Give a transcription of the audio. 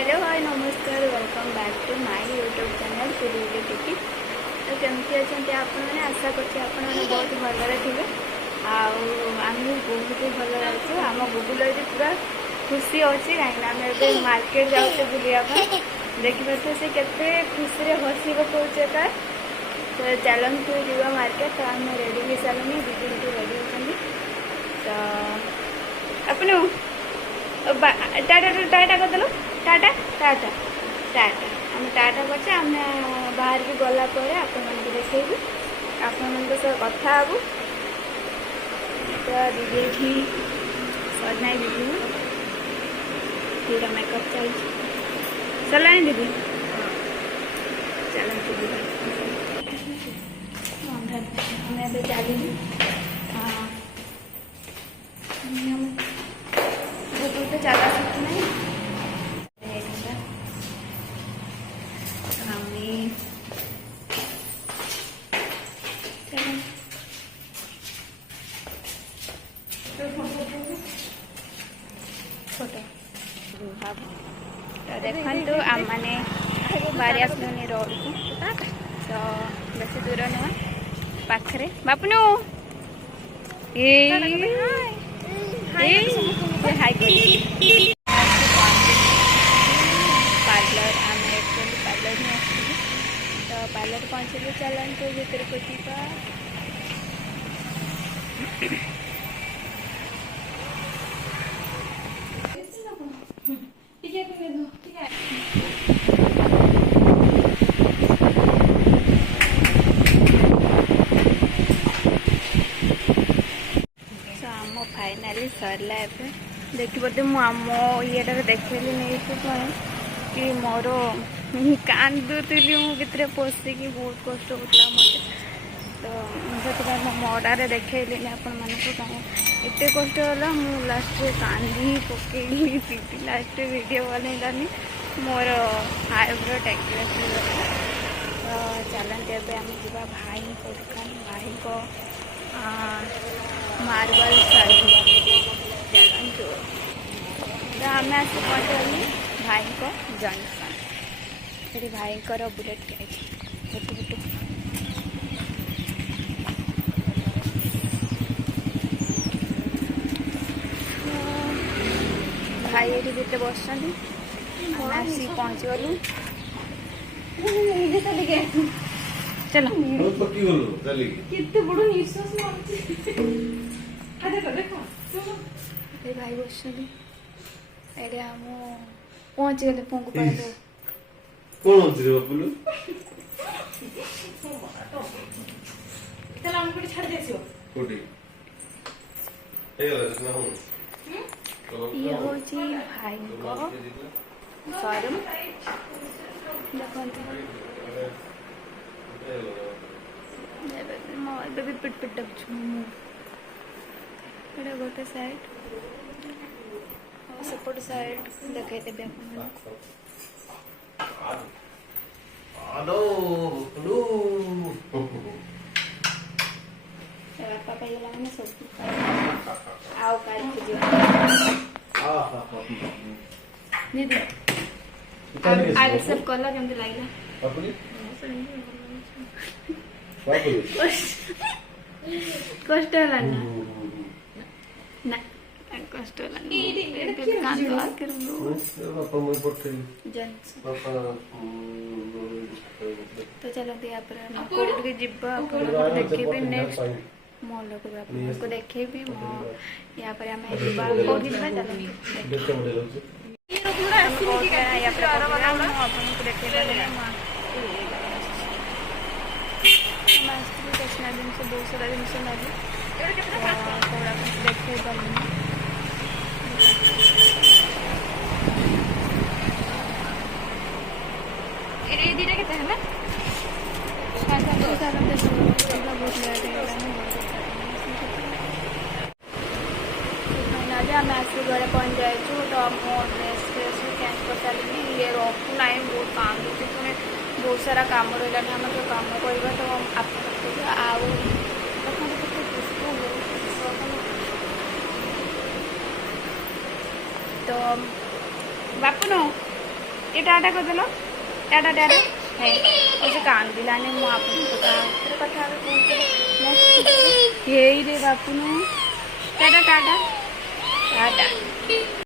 Hello hi नमस्कार welcome back to my YouTube channel Chulbuli Tiki. तो केमती अच्छा आपण मैंने आशा करते बहुत भलरे थे आम बहुत भल अच्छे आम गुगुल पूरा खुशी अच्छी कहीं कहीं मार्केट जाऊे बुलाया देखिए से केते खुशी रे हसी पकाउे का। तो चलतु जा मार्केट तो आम रेडी हो सारे दीदी रेडी होती तो अपन टाटा टाटा करदेल टाटा टाटा टाटा आम टाटा करचे आम बाहर की गला आपण देखी आपण कथा हबू। तो दीदी ये सजना दीदी पूरा मेकअप चलती सरला दीदी चलते हमें चली तो चला सकते नहीं फोटो तो देखु आम मैंने बाहरी आसलुनि रोड को तो बेस दूर नुह पाखे बापनू पार्लर आम एक्चुअली पार्लर ही आसलु तो पार्लर पहुँचलु चलते भीतर को जीवा। फाइनाली सरला देखिए आम ये देखली नहीं कि मोर कांदुली मुझे पशिकी बहुत कष्ट होता मत तो से मडारे देखली आपण मानक एत कष्ट है मुझे लास्ट कांदी पकईली दीदी लास्ट वीडियो बनईलानी मोर आईब्रो टेक्स तो चलते आम जा भाई को दुकान भाई को मार्बल चलतु तो आम आस पहुँचलु भाई को जंक्शन से भाई बुलेट बुटू भाई ये भीतर बस आसी पहुँचगलु चलो भाई बस आम पहुँच गले पुंग ये हूँ भाई को शोरूम देखते भी पिट पिट गोटे साइड सेपट साइड देखते बापा पाइला मैंने सब आओ दीदी आगे सब कलर केमती लगे कष्ट है ना कष्ट तो चलते यहाँ पर देखी नेक्स्ट मॉल को देखे भी यहाँ पर आम स्टेशनरी जिन बहुत सारा जिनस देखे दीटा के आम आसिक घरे पहुँच जाइए तो मो ड्रेस फ्रेस चेंज कर सारे ये रखू ना बहुत कांदुची पुणी बहुत सारा कम रहा आम जो कम करवा तो आप तो बापू नो ये टाटा कर देलो टाटा टाटा है ऐसे कान दिलाने मु आपन तो कथा ये रे बापू टाटा टाटा टाटा